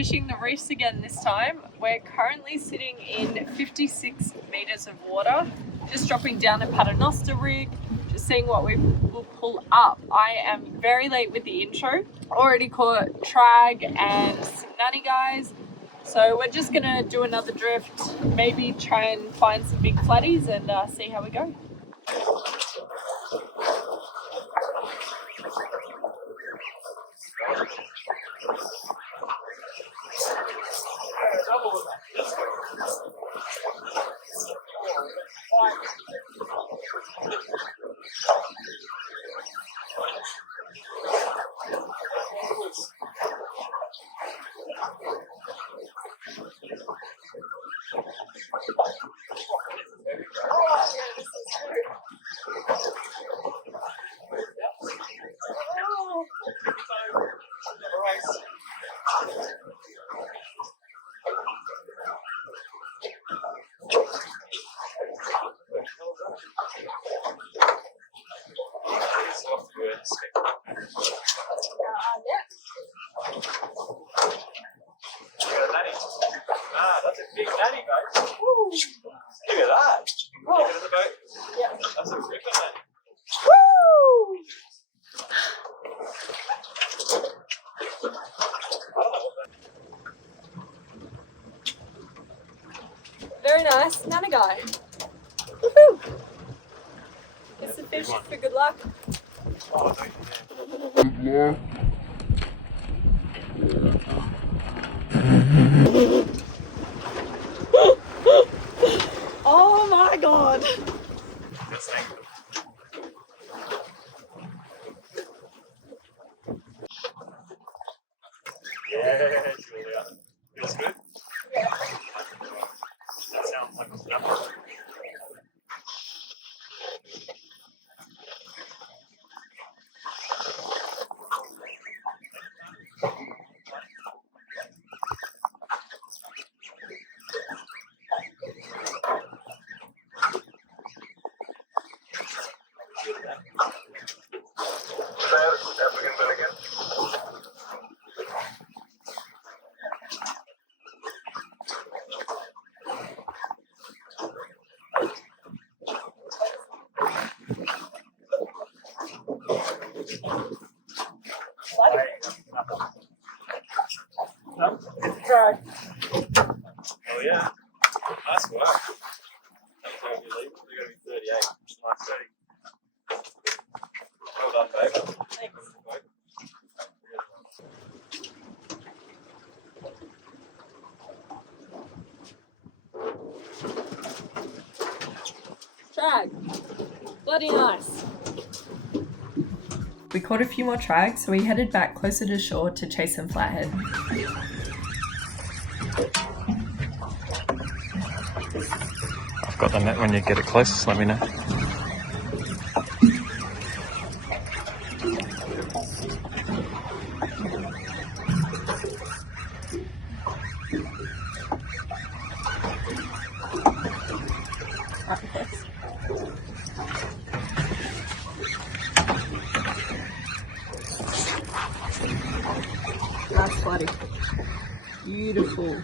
fishing the reefs again this time. We're currently sitting in 56 meters of water, just dropping down a paternoster rig, just seeing what we will pull up. I am very late with the intro. Already caught trag and some nanny guys. So we're just gonna do another drift, maybe try and find some big flatties and see how we go. That's a big nanny, guys. Woo. Look at that. Oh. Look at the boat. Yeah. That's a ripper nanny. Woo! Very nice, nanny guy. Woohoo! It's a fish for good luck. Oh, thank you. Yeah. Oh my god! Yes, thank you. Yeah, Julia. Feels good? Yeah. That sounds like a snapper. No? Try. Oh yeah. Nice work. That's going to be legal. They're going to be 38. Nice 30. Well done, babe. Thanks. Trag. Bloody nice. We caught a few more trags, so we headed back closer to shore to chase some flathead. I've got the net. When you get it close, just let me know. That's bloody beautiful.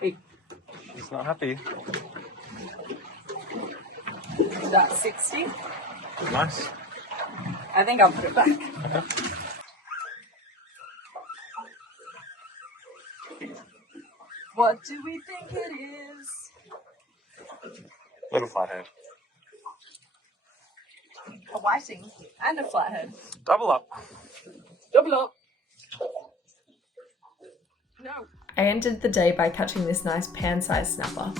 Hey, He's not happy. is that 60? Nice. I think I'll put it back. Okay. What do we think it is? Little flathead. A whiting and a flathead. Double up. Double up. No. I ended the day by catching this nice pan-sized snapper.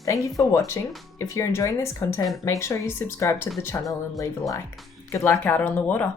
Thank you for watching. If you're enjoying this content, make sure you subscribe to the channel and leave a like. Good luck out on the water.